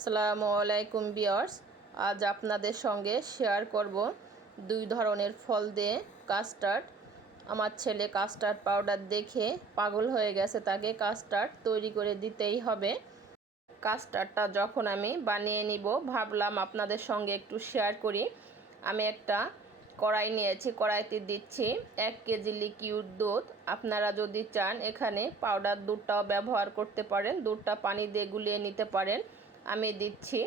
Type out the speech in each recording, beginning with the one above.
আসসালামু আলাইকুম ভিউয়ার্স, আজ আপনাদের সঙ্গে শেয়ার করব দুই ধরনের ফল দিয়ে কাস্টার্ড। আমার ছেলে কাস্টার্ড পাউডার দেখে পাগল হয়ে গেছে, তাকে কাস্টার্ড তৈরি করে দিতেই হবে। কাস্টার্ডটা যখন আমি বানিয়ে নিব ভাবলাম আপনাদের সঙ্গে একটু শেয়ার করি। আমি একটা কড়াই নিয়েছি, কড়াইতে দিচ্ছি 1 কেজি লিকুইড দুধ। আপনারা যদি চান এখানে পাউডার দুধটাও ব্যবহার করতে পারেন, দুধটা পানি দিয়ে গুলিয়ে নিতে পারেন। আমি দিচ্ছি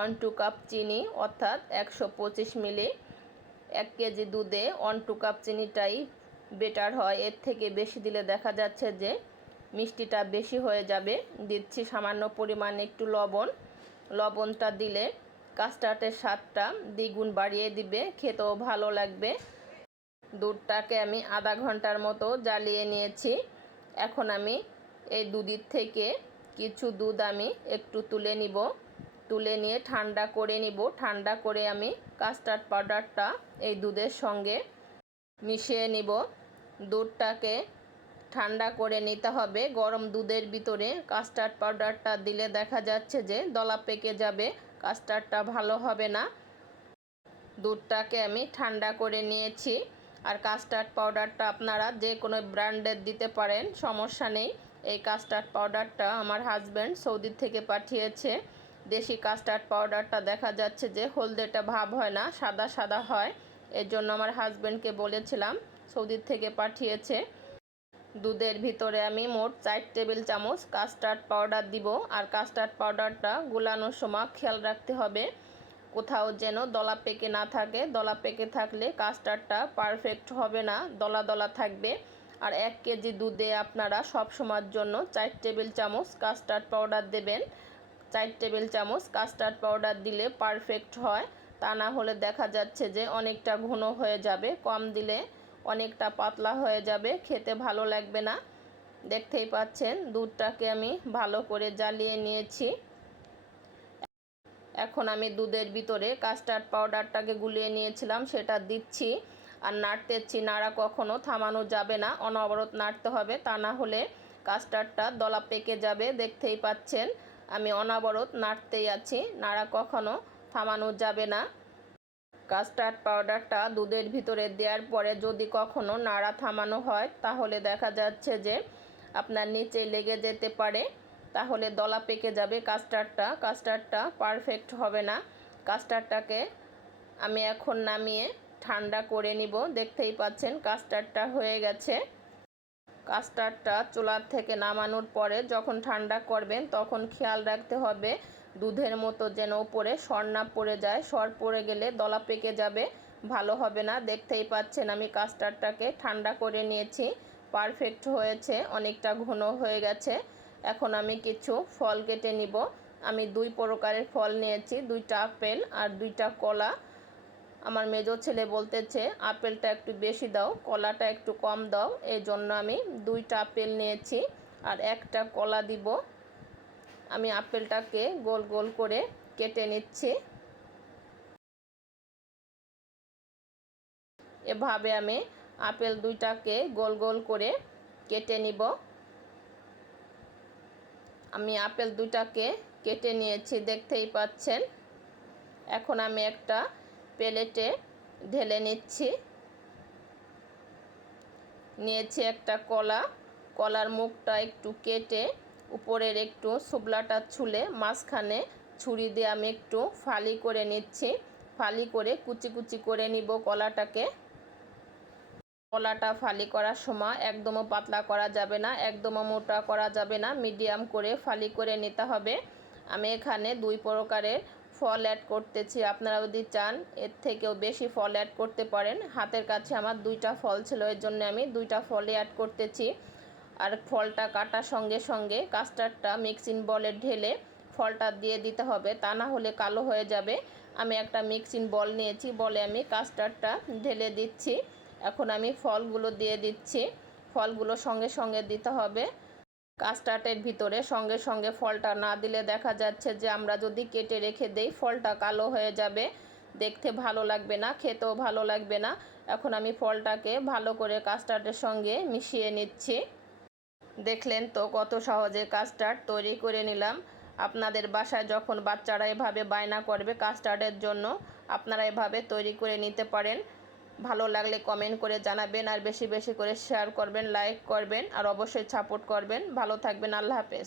1-2 কাপ চিনি, অর্থাৎ 125 মিলি। 1 কেজি দুধে 1-2 কাপ চিনিটাই বেটার হয়, এর থেকে বেশি দিলে দেখা যাচ্ছে যে মিষ্টিটা বেশি হয়ে যাবে। দিচ্ছি সামান্য পরিমাণে একটু লবণ। লবণটা দিলে কাস্টার্ডের স্বাদটা দ্বিগুণ বাড়িয়ে দিবে, খেতেও ভালো লাগবে। দুধটাকে আমি আধা ঘন্টার মতো জ্বালিয়ে নিয়েছি। এখন আমি এই দুধের থেকে কিছু দুধ আমি একটু তুলে নিব, তুলে নিয়ে ঠান্ডা করে নিব। ঠান্ডা করে আমি কাস্টার্ড পাউডারটা এই দুধের সঙ্গে মিশিয়ে নিব। দুধটাকে ঠান্ডা করে নিতে হবে। গরম দুধের ভিতরে কাস্টার্ড পাউডারটা দিলে দেখা যাচ্ছে যে দলা পেকে যাবে, কাস্টার্ডটা ভালো হবে না। দুধটাকে আমি ঠান্ডা করে নিয়েছি। আর কাস্টার্ড পাউডারটা আপনারা যে কোনো ব্র্যান্ডের দিতে পারেন, সমস্যা নেই। এই কাস্টার্ড পাউডারটা আমার হাজব্যান্ড সৌদি থেকে পাঠিয়েছে। দেশি কাস্টার্ড পাউডারটা দেখা যাচ্ছে যে হলদেটা ভাব হয় না, সাদা সাদা হয়। এর জন্য আমার হাজব্যান্ডকে বলেছিলাম, সৌদি থেকে পাঠিয়েছে। দুধের ভিতরে আমি মোট 4 টেবিল চামচ কাস্টার্ড পাউডার দিব। আর কাস্টার্ড পাউডারটা গুলানোর সময় খেয়াল রাখতে হবে কোথাও যেন দলা পেকে না থাকে। দলা পেকে থাকলে কাস্টার্ডটা পারফেক্ট হবে না, দলা দলা থাকবে। আর 1 কেজি দুধে আপনারা সব সময়ের জন্য 4 টেবিল চামচ কাস্টার্ড পাউডার দেবেন। 4 টেবিল চামচ কাস্টার্ড পাউডার দিলে পারফেক্ট হয়, তা না হলে দেখা যাচ্ছে যে অনেকটা ঘন হয়ে যাবে, কম দিলে অনেকটা পাতলা হয়ে যাবে, খেতে ভালো লাগবে না। দেখতেই পাচ্ছেন দুধটাকে আমি ভালো করে জ্বালিয়ে নিয়েছি। এখন আমি দুধের ভিতরে কাস্টার্ড পাউডারটাকে গুলিয়ে নিয়েছিলাম সেটা দিচ্ছি আর নাড়তেছি। নাড়া কখনো থামানো যাবে না, অনবরত নাড়তে হবে, তা না হলে কাস্টার্ডটা দলা পেকে যাবে। দেখতেই পাচ্ছেন আমি অনবরত নাড়তেই আছি, নাড়া কখনো থামানো যাবে না। কাস্টার্ড পাউডারটা দুধের ভিতরে দেওয়ার পরে যদি কখনো নাড়া থামানো হয় তাহলে দেখা যাচ্ছে যে আপনার নিচে লেগে যেতে পারে, তাহলে দলা পেকে যাবে কাস্টার্ডটা পারফেক্ট হবে না। কাস্টার্ডটাকে আমি এখন নামিয়ে ঠান্ডা করে নিব। দেখতেই পাচ্ছেন কাস্টার্ডটা হয়ে গেছে। কাস্টার্ডটা চুলার থেকে নামানোর পরে যখন ঠান্ডা করবেন তখন খেয়াল রাখতে হবে দুধের মতো যেন উপরে সর না পড়ে যায়। সর পড়ে গেলে দলা পেকে যাবে, ভালো হবে না। দেখতেই পাচ্ছেন আমি কাস্টার্ডটাকে ঠান্ডা করে নিয়েছি, পারফেক্ট হয়েছে, অনেকটা ঘন হয়ে গেছে। এখন আমি কিছু ফল কেটে নিব। আমি 2 প্রকারের ফল নিয়েছি, 2টা আপেল আর 2টা কলা। আমার মেজো ছেলে বলতেছে আপেলটা একটু বেশি দাও, কলাটা একটু কম দাও, এই জন্য আমি 2টা আপেল নিয়েছি আর একটা কলা দিব। আমি আপেলটাকে গোল গোল করে কেটে নিচ্ছি। এভাবে আমি আপেল 2টাকে গোল গোল করে কেটে নিব। আমি আপেল 2টাকে কেটে নিয়েছি, দেখতেই পাচ্ছেন। এখন আমি একটা প্লেটে ঢেলে নিচ্ছি। নিয়েছি একটা কলা, কলার মুখটা একটু কেটে উপরের একটু ছোবলাটা ছুলে মাঝখানে ছুরি দিয়ে আমি একটু ফালি করে নিচ্ছি। ফালি করে কুচি কুচি করে নিব কলাটাকে। কলাটা ফালি করার সময় একদমও পাতলা করা যাবে না, একদমও মোটা করা যাবে না, মিডিয়াম করে ফালি করে নিতে হবে। আমি এখানে 2 প্রকারের ফল অ্যাড করতেছি, আপনারা যদি চান এর থেকেও বেশি ফল অ্যাড করতে পারেন। হাতের কাছে আমার 2টা ফল ছিল, এর জন্য আমি 2টা ফলই অ্যাড করতেছি। আর ফলটা কাটার সঙ্গে সঙ্গে কাস্টার্ডটা মিক্সিং বলে ঢেলে ফলটা দিয়ে দিতে হবে, তা না হলে কালো হয়ে যাবে। আমি একটা মিক্সিং বল নিয়েছি, বলে আমি কাস্টার্ডটা ঢেলে দিচ্ছি। এখন আমি ফলগুলো দিয়ে দিচ্ছি, ফলগুলো সঙ্গে সঙ্গে দিতে হবে। কাস্টার্ডের ভিতরে সঙ্গে সঙ্গে ফলটা না দিলে দেখা যাচ্ছে যে আমরা যদি কেটে রেখে দেই ফলটা কালো হয়ে যাবে, দেখতে ভালো লাগবে না, খেতেও ভালো লাগবে না। এখন আমি ফলটাকে ভালো করে কাস্টার্ডের সঙ্গে মিশিয়ে নিচ্ছি। দেখলেন তো কত সহজে কাস্টার্ড তৈরি করে নিলাম। আপনাদের বাসায় যখন বাচ্চারা এভাবে বায়না করবে কাস্টার্ডের জন্য, আপনারা এভাবে তৈরি করে নিতে পারেন। ভালো লাগলে কমেন্ট করে জানাবেন, আর বেশি বেশি করে শেয়ার করবেন, লাইক করবেন, আর অবশ্যই সাপোর্ট করবেন। ভালো থাকবেন। আল্লাহ হাফেজ।